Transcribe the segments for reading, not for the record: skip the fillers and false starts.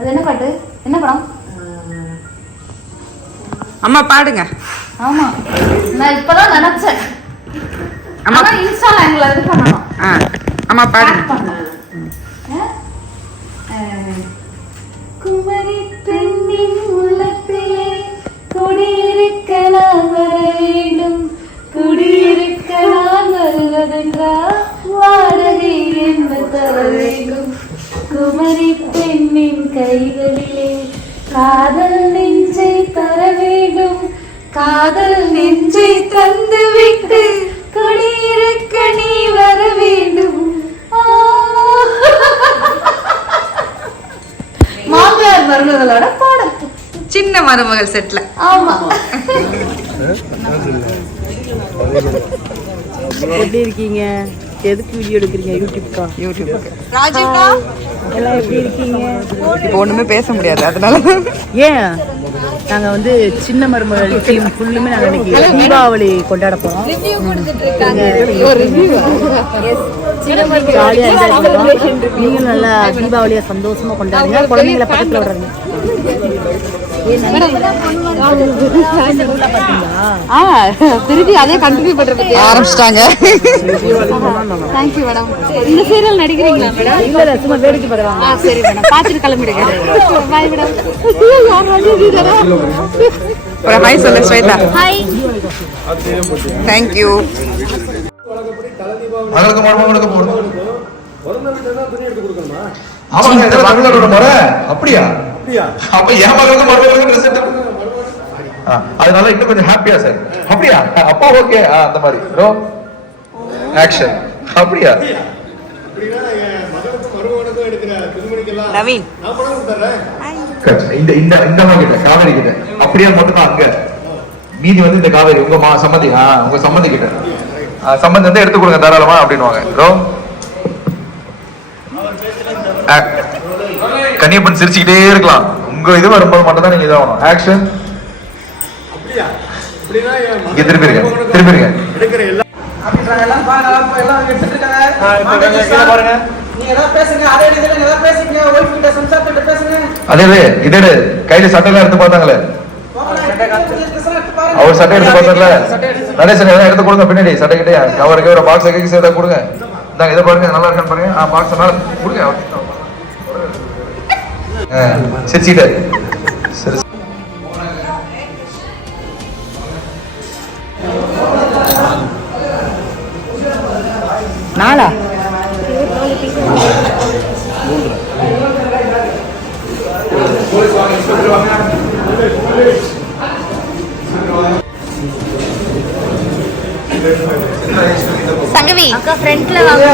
அது என்ன பாட்டு? என்ன படம்? அம்மா பாடுங்க. ஆமா, நான் இப்பதான் நினைச்சேன். அம்மா இன்ஸ்டால எங்களை இது பண்ணணும். அம்மா பாடுங்க. குமரி பெண்ணின் உள்ளத்திலே குடியிருக்க நான் வர வேண்டும், குடியிருக்க நான் வருவதென்றால் வாடகை என்ன தர வேண்டும். குமரி பெண்ணின் கைகளிலே காதல் நெஞ்சை தர வேண்டும், காதல் நெஞ்சை தந்து விட்டு குடியிருக்க நீ வர வேண்டும். மாமியார் மருமகளோட பாடல், சின்ன மருமகள் செட்ல. ஆமா. எப்படி இருக்கீங்க? எதுக்கு வீடியோ எடுக்கிறீங்க? யூடியூப்க்கா? யூடியூப்க்கு. ராஜீவ்கா எல்லாம் எப்படி இருக்கீங்க? இப்போ ஒண்ணுமே பேச முடியாது, அதனால. ஏன் நாங்கள் வந்து சின்ன மருமகள் டீம் ஃபுல்லுமே நாங்கள் இன்னைக்கு தீபாவளி கொண்டாட போகிறோம். நீங்களும் நல்லா தீபாவளியை சந்தோஷமா கொண்டாடுங்க. குழந்தைங்களை பக்கத்தில் விடுறீங்க. திருப்பி அதே கண்டினியூ பண்றது ஆரம்பிச்சிட்டாங்க. Thank you madam. இந்த சீரியல் நடிக்கிறீங்களா மேடம்? இல்ல, சும்மா வேடிக்கை படுவாங்க. சரி மேடம், பாத்துட்டு கிளம்பிடுங்க. Bye madam. ஒரு ஹாய் சொல்லு ஸ்வேதா. ஹாய். தேங்க்யூ. மகளுக்கு மருமகளுக்கு போடணும். ஆமாங்க, இதெல்லாம் தமிழரோட முறை. அப்படியா? அப்ப என் மகளுக்கு மருமகளுக்கு ட்ரெஸ் எடுத்து அதனால இன்னும் கொஞ்சம் ஹாப்பியா சார். அப்படியா? அப்பா ஓகே. அந்த மாதிரி ப்ரோ ஆக்ஷன். அப்படியா? நவீன் இந்த இந்த இந்த கிட்ட காவேரி கிட்ட அப்படியே மட்டும் தான் அங்க. மீதி வந்து இந்த காவேரி உங்க சம்மந்தி. உங்க சம்மந்தி கிட்ட சம்மந்தி வந்து எடுத்து கொடுங்க தாராளமா அப்படின்னுவாங்க. ப்ரோ கன்னியப்பன் சிரிச்சுக்கிட்டே இருக்கலாம். உங்க இது வரும்போது மட்டும் தான் நீங்க இதாகணும். ஆக்ஷன். இங்க திருப்பிருங்க, திருப்பிருங்க. அதே இதே கையில சட்டைலாம் எடுத்து பார்த்தாங்களே, அவர் சட்டை எடுத்து பார்த்தார்ல நடேசன், எதாவது எடுத்து கொடுங்க பின்னாடி சட்டை கிட்டே அவருக்கு ஒரு பாக்ஸ் கேக்கு சேர்த்தா கொடுங்க. இந்தாங்க இதை பாருங்க, நல்லா இருக்கான்னு பாருங்க. பாக்ஸ் மேல கொடுங்க. சிரிச்சிட்ட சரி. நாளா சங்கவி அக்கா ஃப்ரண்ட்ல வாங்க.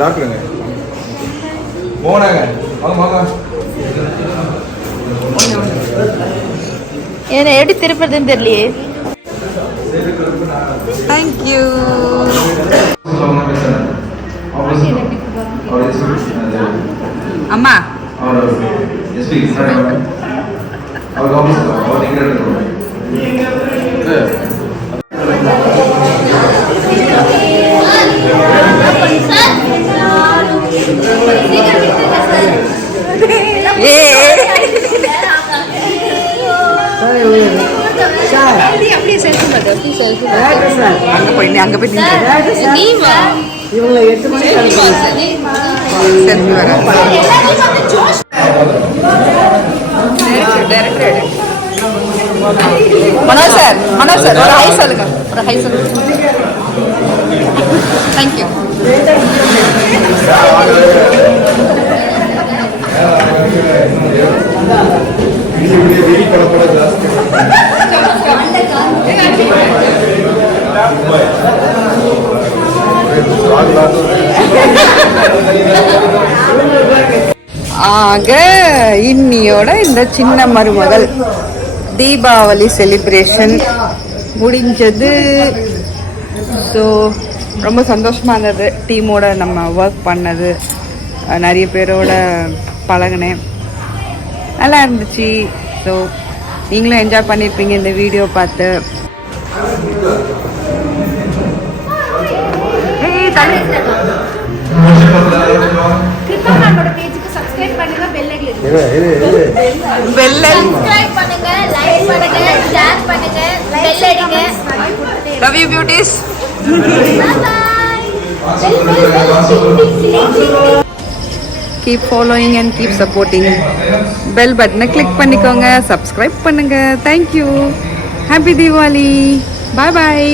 டாக்டருங்க போனாங்க. என்ன எப்படி திருப்பதுன்னு தெரியலையே. தேங்க்யூ. அம்மா அங்க போய் இவங்களை 8 மணிக்கு செல்ஃபி வர மனோஜ் சார், மனோஜ் சார் ஒரு ஹை சொல்லுங்க, ஒரு ஹை சொல்லுங்க. தேங்க்யூ. ஆக இன்னியோட இந்த சின்ன மருமகள் தீபாவளி செலிப்ரேஷன் முடிஞ்சது. ஸோ ரொம்ப சந்தோஷமாக இருந்தது டீமோட நம்ம ஒர்க் பண்ணது, நிறைய பேரோட பழகினேன், நல்லா இருந்துச்சு. ஸோ நீங்களும் என்ஜாய் பண்ணியிருப்பீங்க இந்த வீடியோ பார்த்து. கிருப்பானோட பேஜுக்கு சப்ஸ்கிரைப் பண்ணுங்க, பெல் அடிங்க. சப்ஸ்கிரைப் பண்ணுங்க, லைக் பண்ணுங்க, ஷேர் பண்ணுங்க, பெல் அடிங்க. Love you beauties. Keep following and keep supporting. Bell பட்டனை கிளிக் பண்ணிக்கோங்க, சப்ஸ்கிரைப் பண்ணுங்க. தேங்க்யூ. ஹாப்பி தீபாவளி. பாய் பாய்.